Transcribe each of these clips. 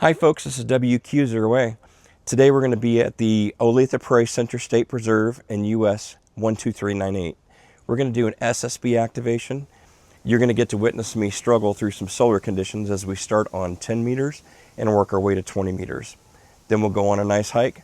Hi folks, this is WQØA. Today we're going to be at the Olathe Prairie Center State Preserve in US 12398. We're going to do an SSB activation. You're going to get to witness me struggle through some solar conditions as we start on 10 meters and work our way to 20 meters. Then we'll go on a nice hike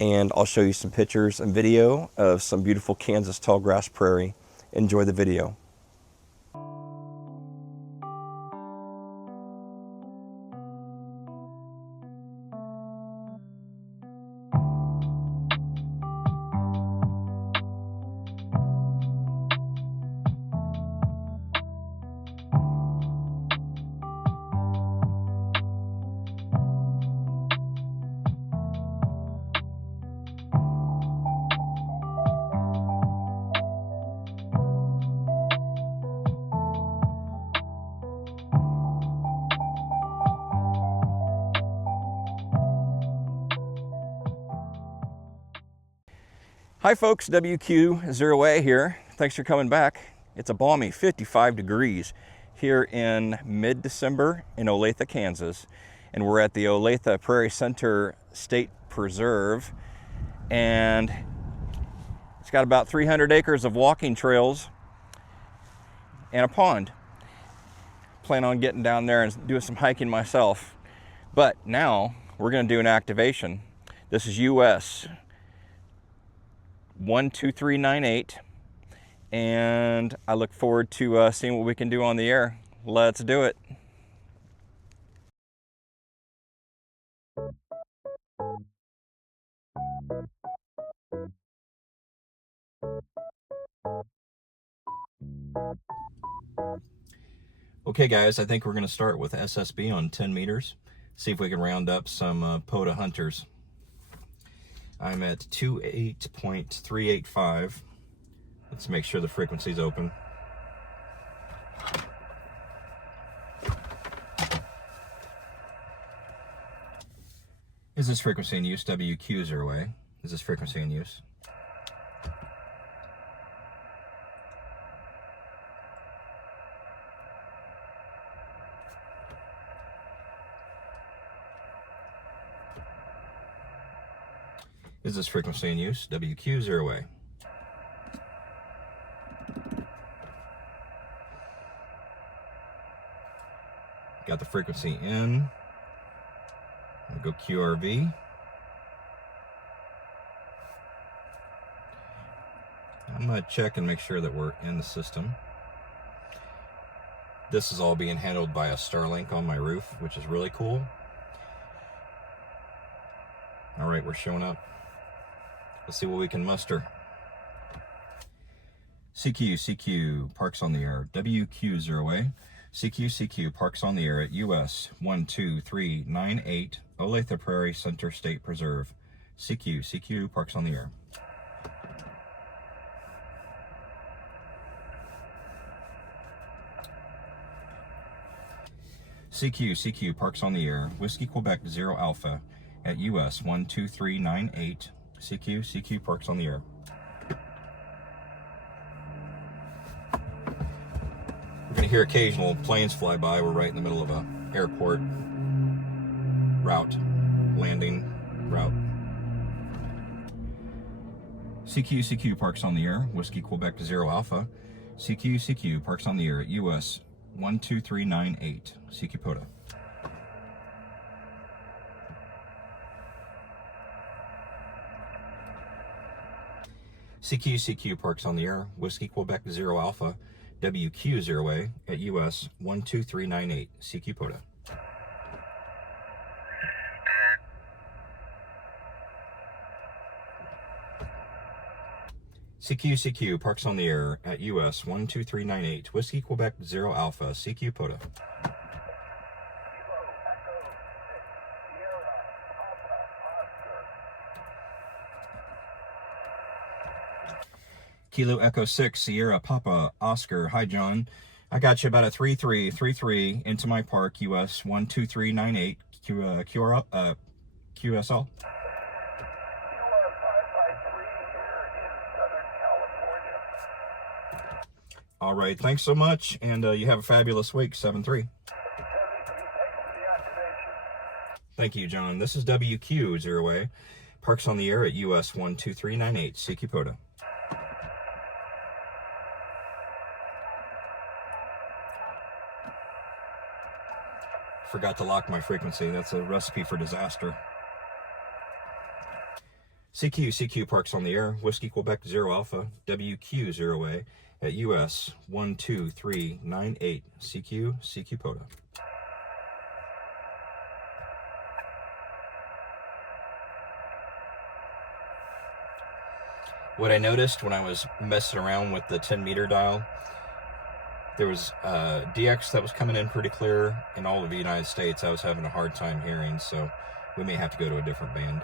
and I'll show you some pictures and video of some beautiful Kansas tallgrass prairie. Enjoy the video. Hi folks, WQØA here. Thanks for coming back. It's a balmy 55 degrees here in mid-December in Olathe, Kansas. And we're at the Olathe Prairie Center State Preserve. And it's got about 300 acres of walking trails and a pond. Plan on getting down there and doing some hiking myself. But now we're gonna do an activation. This is US 12398, and I look forward to seeing what we can do on the air. Let's do it. Okay guys, I think we're going to start with SSB on 10 meters, see if we can round up some POTA hunters. I'm at 28.385. Let's make sure the frequency's open. Is this frequency in use? WQØA. Is this frequency in use? Is this frequency in use? WQØA. Got the frequency in. I'll go QRV. I'm going to check and make sure that we're in the system. This is all being handled by a Starlink on my roof, which is really cool. All right, we're showing up. Let's see what we can muster. CQ parks on the air. WQØA. CQ parks on the air at US 12398 Olathe Prairie Center State Preserve. CQ parks on the air. CQ parks on the air. Whiskey Quebec 0 Alpha at US 12398. CQ parks on the air. We're going to hear occasional planes fly by. We're right in the middle of a airport route, landing route. CQ parks on the air. Whiskey Quebec 0 Alpha. CQ parks on the air at US 12398. CQ POTA. CQ parks on the air. Whiskey Quebec 0 Alpha. WQØA at US 12398. CQ POTA. CQ parks on the air at US 12398. Whiskey Quebec 0 Alpha. CQ POTA. Kilo Echo 6 Sierra Papa Oscar. Hi John, I got you about a 3333 into my park. US 12398 QSL. All right, thanks so much, and you have a fabulous week. 7-3. Thank you, John. This is WQØA. Parks on the air at US 12398, CQ POTA. Forgot to lock my frequency. That's a recipe for disaster. CQ parks on the air. Whiskey Quebec 0 Alpha, WQØA at US 12398, CQ POTA. What I noticed when I was messing around with the 10-meter dial, there was DX that was coming in pretty clear. In all of the United States, I was having a hard time hearing, so we may have to go to a different band.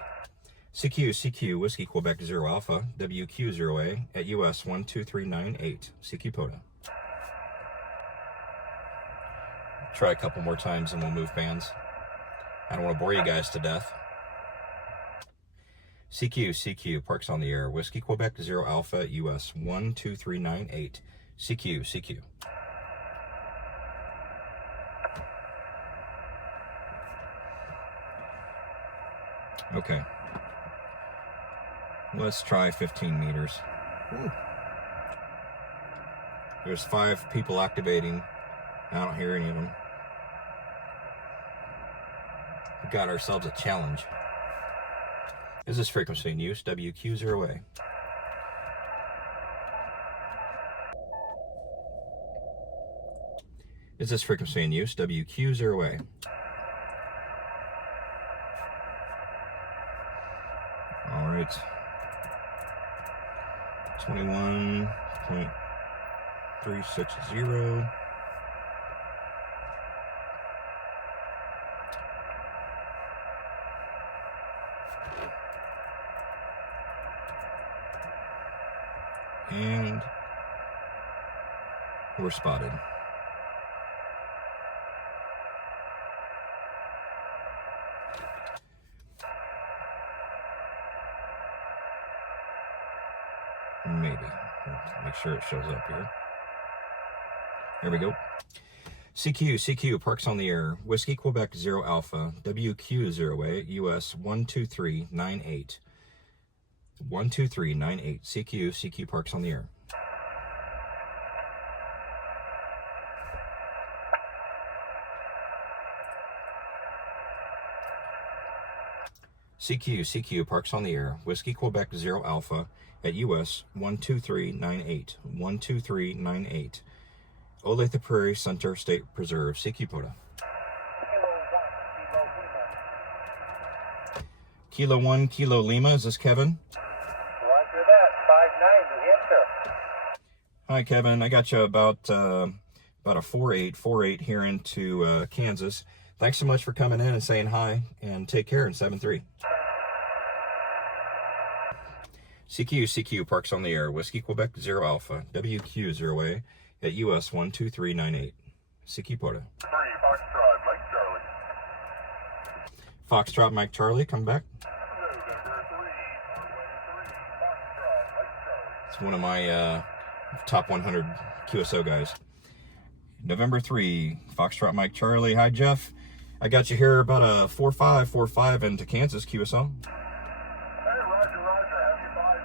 CQ, Whiskey Quebec 0 Alpha, WQØA at US 12398, CQ POTA. Try a couple more times and we'll move bands. I don't want to bore you guys to death. CQ, parks on the air. Whiskey Quebec 0 Alpha, US 12398, CQ. Okay. Let's try 15 meters. Ooh. There's 5 people activating. I don't hear any of them. We got ourselves a challenge. Is this frequency in use? WQØA. Is this frequency in use? WQØA. All right. 21.360. And we're spotted. Maybe. Make sure it shows up here. There we go. CQ, parks on the air. Whiskey Quebec 0 Alpha, WQØA, US 12398. 12398, CQ parks on the air. CQ parks on the air. Whiskey Quebec 0 Alpha at US 12398, 12398. Olathe Prairie Center State Preserve, CQ POTA. Kilo 1, Kilo Lima, is this Kevin? Roger that, 5'9", New Hampshire. Hi Kevin, I got you about a 4.8 here into Kansas. Thanks so much for coming in and saying hi, and take care in 7-3. CQ parks on the air. Whiskey Quebec 0 Alpha, WQØA at US 12398, CQ POTA. Foxtrot Mike Charlie, come back. It's one of my top 100 QSO guys. November 3, Foxtrot Mike Charlie. Hi Jeff, I got you here about a 4.5 into Kansas QSO. Hey, Roger, have you 5'2",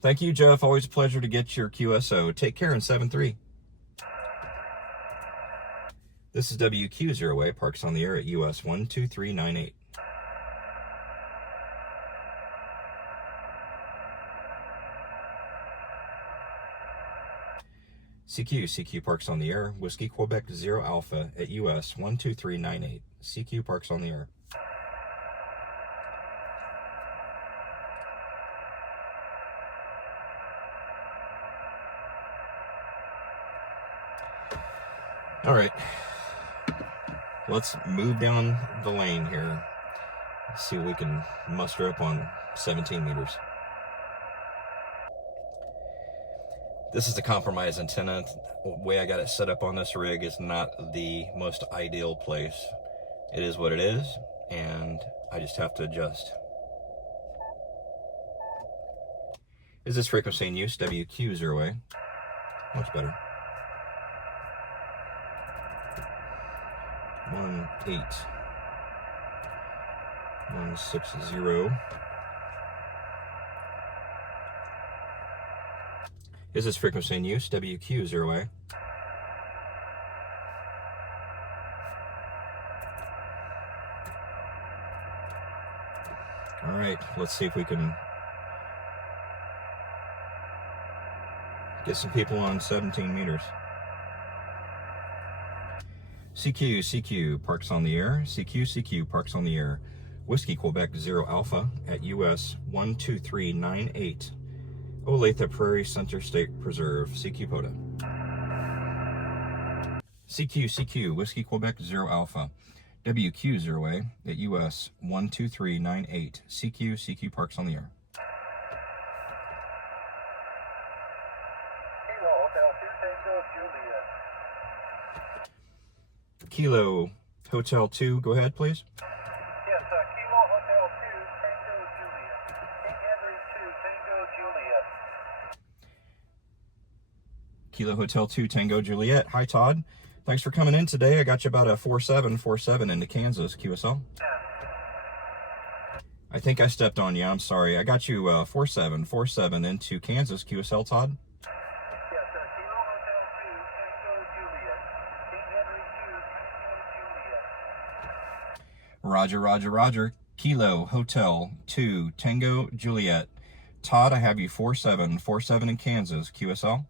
Thank you, Jeff. Always a pleasure to get your QSO. Take care in 7-3. This is WQØA, parks on the air at US 12398. CQ parks on the air. Whiskey Quebec 0 Alpha at US 12398. CQ parks on the air. All right, let's move down the lane here. See what we can muster up on 17 meters. This is the compromise antenna. The way I got it set up on this rig is not the most ideal place. It is what it is, and I just have to adjust. Is this frequency in use? WQØA. Much better. 18160. Is this frequency in use? WQØA. All right, let's see if we can get some people on 17 meters. CQ, parks on the air. CQ, parks on the air. Whiskey Quebec 0 Alpha at US 12398. Olathe Prairie Center State Preserve. CQ POTA. CQ, Whiskey Quebec 0 Alpha. WQØA at US 12398. CQ, parks on the air. Kilo Hotel 2, go ahead, please. Yes, Kilo Hotel 2, Tango Juliet. King Henry 2, Tango Juliet. Kilo Hotel 2, Tango Juliet. Hi, Todd. Thanks for coming in today. I got you about a 4747 into Kansas, QSL. I think I stepped on you. I'm sorry. I got you 4747 into Kansas, QSL, Todd. Yes, Kilo Hotel 2, Tango Juliet. King Henry 2, Tango Juliet. Roger. Kilo Hotel 2, Tango Juliet. Todd, I have you 4747 in Kansas, QSL.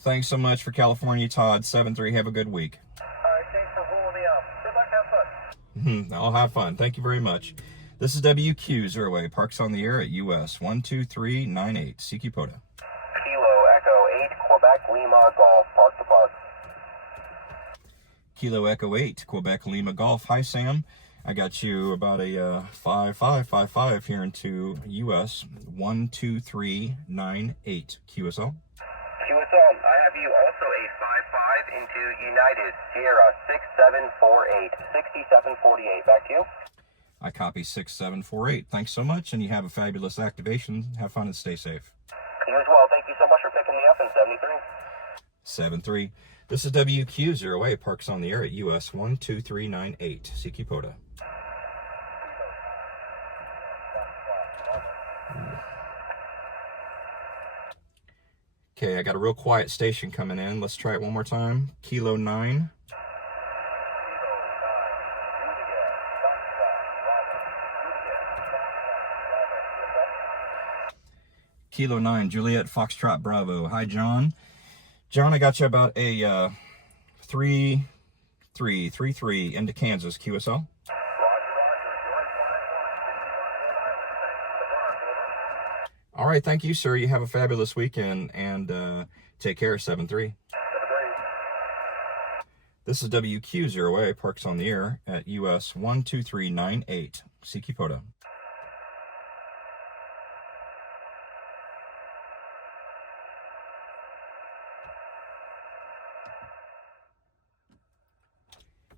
Thanks so much for California, Todd. 7-3. Have a good week. All right, thanks for holding me up. Good luck, have fun. I'll have fun. Thank you very much. This is WQØA, parks on the air at US 12398. CQ POTA. Kilo Echo 8, Quebec Lima Golf, park to park. Kilo Echo 8, Quebec Lima Golf. Hi, Sam. I got you about a 5555 here into US 12398. QSL. QSL, I have you also a 55 into United Sierra 6748, 6748. Back to you. I copy 6748. Thanks so much, and you have a fabulous activation. Have fun and stay safe. You as well. Thank you so much for picking me up in 73. 7-3. This is WQØA, parks on the air at US 12398. CQ POTA. Okay, I got a real quiet station coming in. Let's try it one more time. Kilo 9. Kilo 9, Juliet Foxtrot Bravo. Hi, John. John, I got you about a 3-3 into Kansas, QSL. All right, thank you, sir. You have a fabulous weekend, and take care, 7-3. This is WQØA, parks on the air at US 12398. CQ POTA.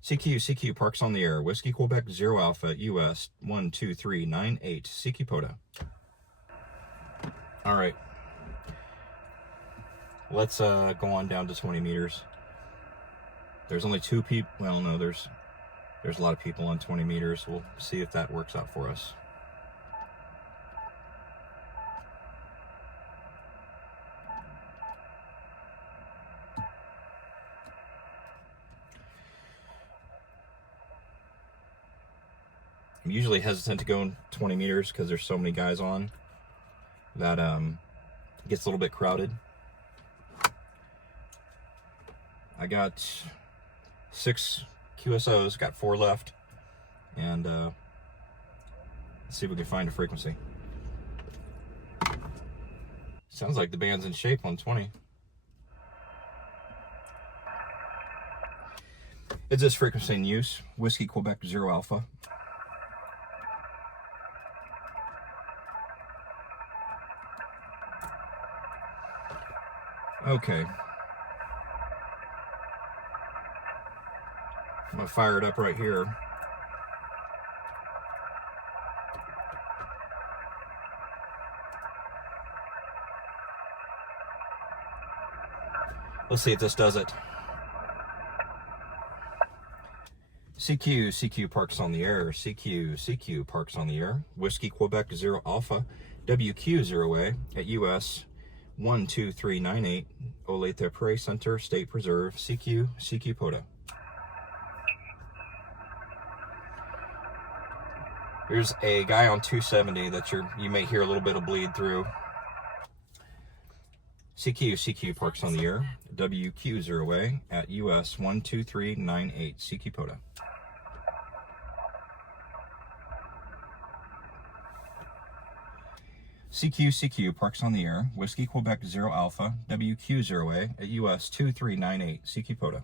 CQ, parks on the air. Whiskey Quebec 0 Alpha, US 12398. CQ POTA. All right. Let's go on down to 20 meters. There's only 2 people. Well, no, there's a lot of people on 20 meters. We'll see if that works out for us. I'm usually hesitant to go 20 meters because there's so many guys on that gets a little bit crowded. I got 6 QSOs, got 4 left, and let's see if we can find a frequency. Sounds like the band's in shape on 20. Is this frequency in use? Whiskey Quebec 0 Alpha. Okay. I'm gonna fire it up right here. Let's see if this does it. CQ parks on the air. CQ parks on the air. Whiskey Quebec 0 Alpha, WQØA at US 12398, Olathe Prairie Center, State Preserve. CQ POTA. Here's a guy on 270 that you may hear a little bit of bleed through. CQ parks on the air. WQØA at US 12398, CQ POTA. CQ parks on the air. Whiskey Quebec 0 Alpha, WQØA at US 2398, CQ POTA.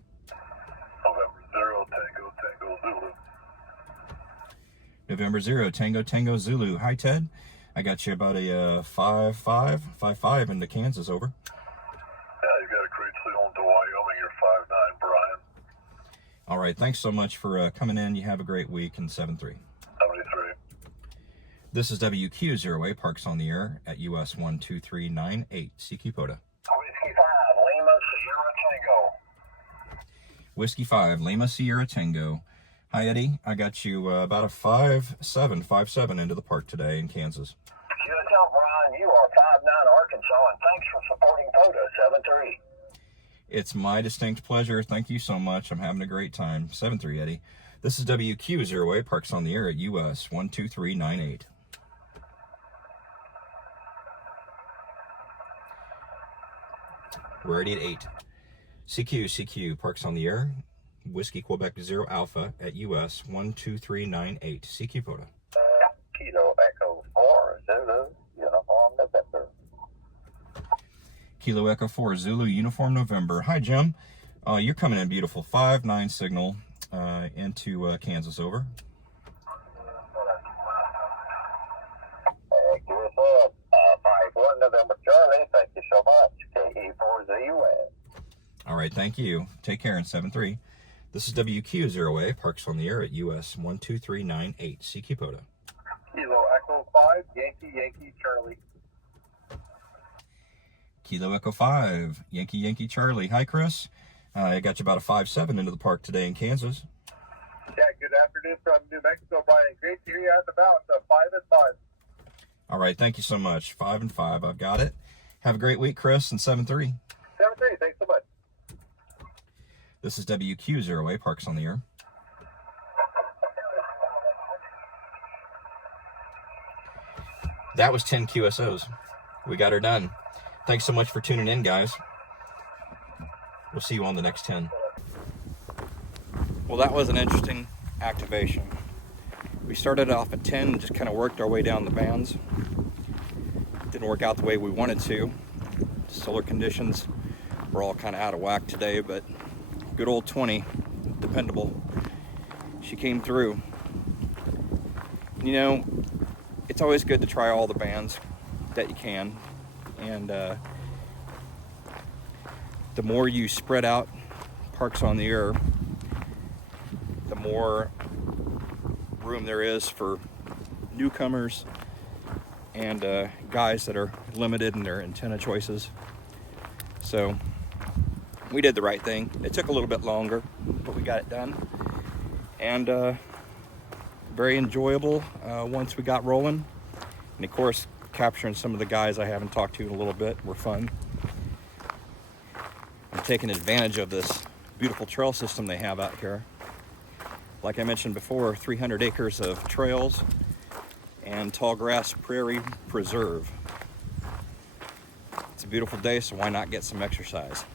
November 0 Tango Zulu. Hi Ted, I got you about a 5-5 into Kansas, over. Yeah, you got a great fleet on to Wyoming. You're 5'9", Brian. All right, thanks so much for coming in. You have a great week. In 7-3. 73. This is WQØA, parks on the air at US 12398, CQ POTA. Whiskey 5, Lima Sierra Tango. Whiskey 5, Lima Sierra Tango. Hi Eddie, I got you about a 5-7 into the park today in Kansas. You tell Brian you are 5'9", Arkansas, and thanks for supporting POTA. 7-3. It's my distinct pleasure. Thank you so much. I'm having a great time. 7-3, Eddie. This is WQØA, parks on the air at US 12398. We're already at 8. CQ parks on the air. Whiskey Quebec 0 Alpha at US 12398, CQ POTA. Kilo Echo 4, Zulu, Uniform November. Kilo Echo 4, Zulu, Uniform November. Hi Jim, you're coming in beautiful. 5-9 signal into Kansas, over. Thank you, sir. 5-1 November Charlie, thank you so much. KE4ZUN. All right, thank you. Take care in 7-3. This is WQØA, parks on the air at US 12398, CQ POTA. Kilo Echo 5, Yankee Charlie. Kilo Echo 5, Yankee Charlie. Hi Chris, I got you about a 5-7 into the park today in Kansas. Yeah, good afternoon from New Mexico, Brian. Great to hear you out and about. 5-5. All right, thank you so much. 5-5, I've got it. Have a great week, Chris, and 7-3. 7-3, thanks so much. This is WQØA, parks on the air. That was 10 QSOs. We got her done. Thanks so much for tuning in, guys. We'll see you on the next 10. Well, that was an interesting activation. We started off at 10 and just kind of worked our way down the bands. Didn't work out the way we wanted to. Solar conditions were all kind of out of whack today, but good old 20, dependable. She came through. You know, it's always good to try all the bands that you can, and the more you spread out parks on the air, the more room there is for newcomers and guys that are limited in their antenna choices. So we did the right thing. It took a little bit longer, but we got it done. And very enjoyable once we got rolling. And of course, capturing some of the guys I haven't talked to in a little bit were fun. I'm taking advantage of this beautiful trail system they have out here. Like I mentioned before, 300 acres of trails and tall grass prairie preserve. It's a beautiful day, so why not get some exercise?